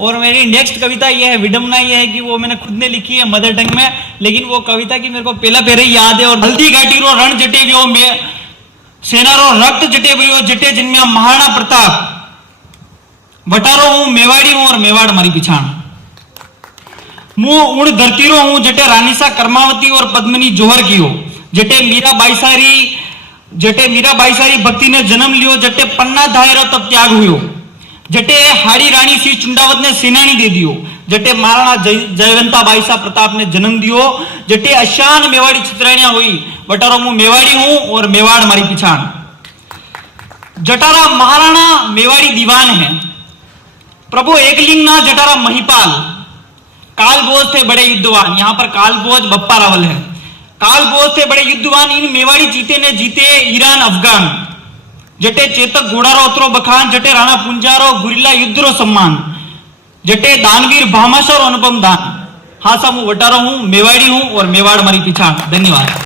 और मेरी नेक्स्ट कविता ये है, विडम्बना ये है कि वो मैंने खुद ने लिखी है मदर टंग में, लेकिन वो कविता की मेरे को पहला पैरा याद है। और हल्दी घाटी रो रण जटे व्यो में सेना रो रक्त जटे व्यो जटे जिनमें महाराणा प्रताप वटारो हूं मेवाड़ी हूं और मेवाड़ मारी पिछाण मुंह उड़ धरती रो हूं जटे रानीसा कर्मावती और पद्मिनी जोहर की हो जटे मीरा बाईसारी भक्ति ने जन्म लियो जटे पन्ना धायरो तब त्याग हुयो जटे हाड़ी रानी सी चुंडावत ने सेनानी दे दियो जटे महाराणा जयवंता बाईसा प्रताप ने जन्म दियो जटे अशान मेवाड़ी चित्राणिया हुई बटारो मुंह मेवाड़ी हूं और मेवाड़ मारी पिछाण जटारा महाराणा मेवाड़ी दीवान है प्रभु एकलिंग ना जटारा महिपाल कालभोज थे बड़े युद्धवान। यहाँ पर कालभोज बप्पा रावल है। कालभोज थे बड़े युद्धवान इन मेवाड़ी जीते ने जीते ईरान अफगान जटे चेतक घोड़ारो उतरो बखान जटे राणा पुंजारो गुरिल्ला युद्धरो सम्मान जटे दानवीर भामाशर अनुपम दान। हाँ सा मैं वटारो हूं मेवाड़ी हूं और मेवाड़ मारी पिछाण। धन्यवाद।